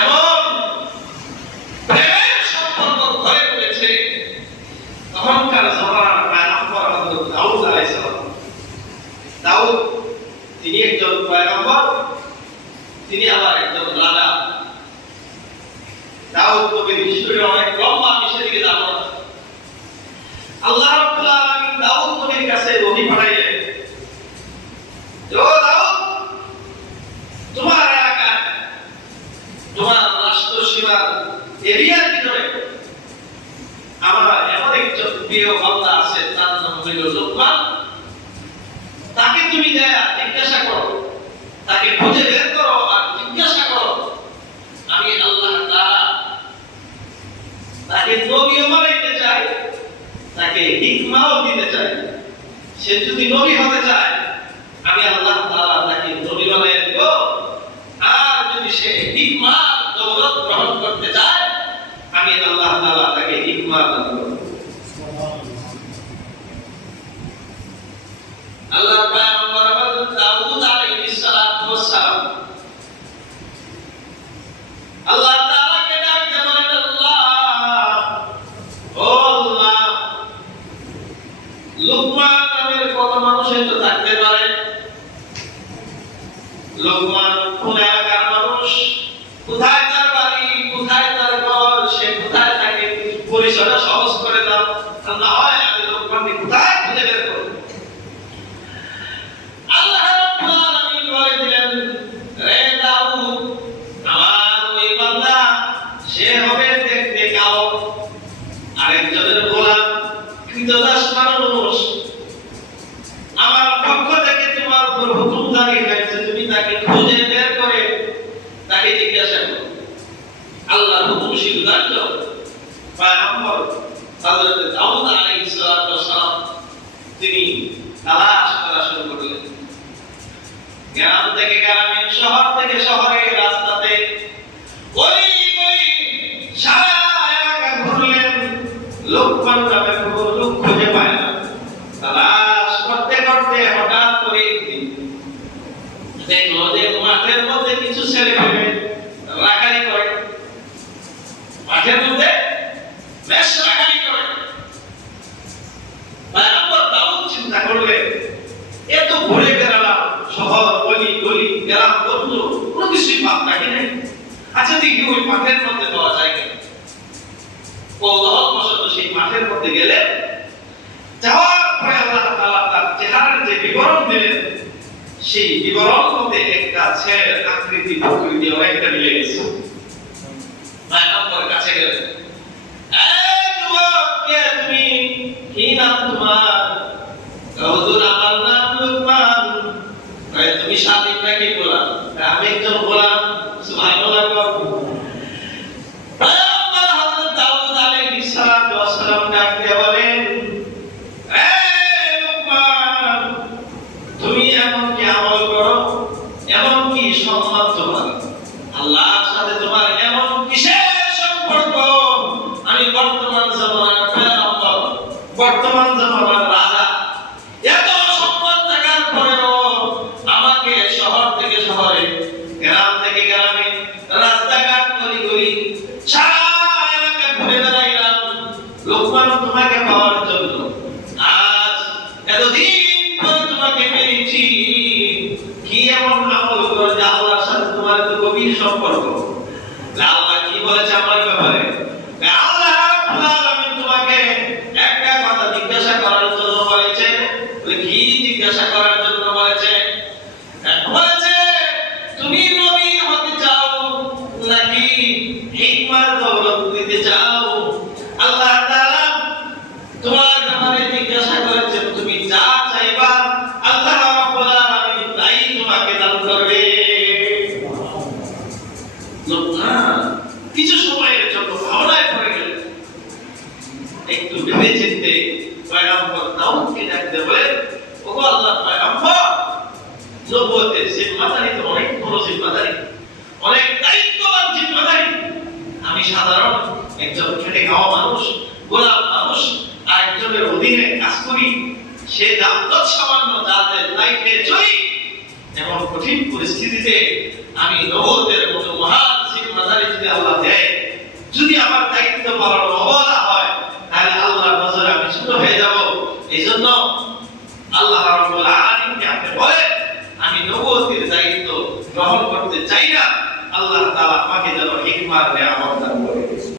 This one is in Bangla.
এমন প্রেমের সম্পর্ক গড়ে উঠেছে। তখনকার জমানার পয়গম্বর হযরত দাউদ আলাইহিস সালাম। দাউদ তিনি একজন পয়গম্বর, তিনি আবার একজন রাজা। দাউদ নবীর হিস্ট্রি অনেক লম্বা, আমি সেদিকে যাব না। আল্লাহ রাব্বুল আলামিন দাউদ নবীর কাছে ওহী পাঠাইলেন, ও দাউদ, তোমার এলাকা, তোমার রাষ্ট্র সীমার এরিয়ার ভিতরে আমার এমন একজন প্রিয় বান্দা আছে, তার নাম হইল লোকমান। তাকে তুমি জিজ্ঞাসা করো, তাকে খুঁজে বের করো আর জিজ্ঞাসা করো, আমি আল্লাহ তাআলা তাকে নবীও বানাইতে চাই, তাকে হিকমাও দিতে চাই। সে যদি নবী হতে চায়, আমি আল্লাহ তাআলা তাকে নবী বানাইয়া দেব। আর যদি সে হিকমার দৌলত গ্রহণ করতে চায়, আমি আল্লাহ তাআলা তাকে হিকমা দান করব। আল্লাহ পয়গম্বর হযরত দাউদ আলাইহিস সালাতু ওয়াস সালাম আল্লাহ তাআলাকে ডাকতে বলেন, আল্লাহ, ও আল্লাহ, লোকমান নামের কত মানুষই তো থাকতে পারে। লোকমান কোন এলাকার মানুষ, কোথায় তার বাড়ি, কোথায় তার ঘর, সে কোথায় থাকে, পরিচয়টা সহজ করে দাও। না হয় আমি লোকমানকে কোথায় খুঁজে বের করব। আল্লাহ রাব্বুল আলামিন বলে দিলেন, রে দাউদ, আমার ওই বান্দা সে হবে দেখতে কালো, আরেকজনের গোলাম, কৃতদাস মানুষ। আমার পক্ষ থেকে তোমার উপর হুকুম জারি হয়েছে, তুমি তাকে খুঁজে বের করে তাকে জিজ্ঞাসা করো। আল্লাহর হুকুম স্বীকার করো। পয়গম্বর হযরত দাউদ আলাইহিস সালাম তিনি তালাশ করা শুরু করলেন। গ্রাম থেকে গ্রামে, শহর থেকে শহরে, রাস্তাতে, গলি গলি, সারা এলাকা ঘুরলেন। লোকমান নামের কোনো লোক খুঁজে পায় না। তালাশ করতে করতে হঠাৎ করে একদিন দেখলো যে মাঠের মধ্যে কিছু ছেলে মেয়ে রাখালি করে, মাঠের মধ্যে বেশ রাখালি করে। পয়গম্বর দাউদ চিন্তা করলেন, এত ঘুরে বেড়ালাম, শহর, গলি গলি, গ্রাম গঞ্জ, কোনো কিছুই পাপ রাখি নাই। আচ্ছা দেখি ওই মাঠের মধ্যে পাওয়া যায় কিনা। কৌতূহলবশত সেই মাঠের মধ্যে গেলেন। যাওয়ার পরে আল্লাহ তাআলা তার চেহারার যে বিবরণ দিলেন, সেই বিবরণ মধ্যে একটা ছেলের আকৃতি প্রকৃতি অনেকটা মিলে গেছে। পয়গম্বর কাছে গেলেন, এই যুবক, কে তুমি, কি নাম তোমার? হুজুর, আমার নাম লোকমান। তুমি স্বাধীন নাকি গোলাম? আমি একজন গোলাম। সুবহানাল্লাহ। পয়গম্বর হযরত দাউদ আলাইহিস সালাতু ওয়াস সালাম ডাকতে বলেন, এই লোকমান, তুমি এমন কি আমল করো, এমন কি সম্মান তোমার, আল্লাহর সাথে তোমার এমন কিসের সম্পর্ক? আমি বর্তমান জামানার পয়গম্বর, বর্তমান জামানার রাজা, এত সম্পদ থাকার পরেও আমাকে শহর থেকে শহরে, গ্রাম থেকে গ্রামে, রাস্তাঘাট, গলি গলি, সারা এলাকা ঘুরে বেড়াইলাম লোকমান তোমাকে পাওয়ার জন্য। আজ এতদিন পরে তোমাকে পেয়েছি, কি এমন আমল করো যে আল্লাহর সাথে তোমার এত গভীর সম্পর্ক? আল্লাহ কি বলেছে আমার ব্যাপারে? আল্লাহ রাব্বুল আলামিন তোমাকে একটা কথা জিজ্ঞাসা করার জন্য বলেছে। কি জিজ্ঞাসা করার জন্য বলেছে? বলেছে, তুমি নবী হতে চাও নাকি হিকমার দৌলত দিতে চাও? আল্লাহ তাআলা তোমার ব্যাপারে জিজ্ঞাসা করেছেন, তুমি যা চাইবা আল্লাহ রাব্বুল আলামিন তাই তোমাকে দান করবে। লোকমান কিছু সময়ের জন্য ভাবনায় পড়ে গেল। একটু ভেবে চিন্তে পয়গম্বর দাউদকে ডাকতে বলে, ওগো আল্লাহর পয়গম্বর, নবুয়তের জিম্মাদারি তো অনেক বড় জিম্মাদারি, অনেক দায়িত্ববান জিম্মাদারি। আমি সাধারণ একজন খেটে খাওয়া মানুষ, গোলাম মানুষ, আরেকজনের অধীনে কাজ করি। সে যত সামান্য যাদের লাইফে চলি, এমন কঠিন পরিস্থিতিতে আমি নবুয়তের মতো মহান জিম্মা নাজারে যদি আল্লাহ দেয়, যদি আমার দায়িত্ব পালন অবহেলা হয়, তাহলে আল্লাহর নজরে আমি ছোট হয়ে যাব। এই জন্য আল্লাহ রাব্বুল আলামিনকে আপনি বলেন, আমি নবুয়তের দায়িত্ব গ্রহণ করতে চাই না, আল্লাহ তাআলা আমাকে যেন হিকমার নিয়ামত দান করে।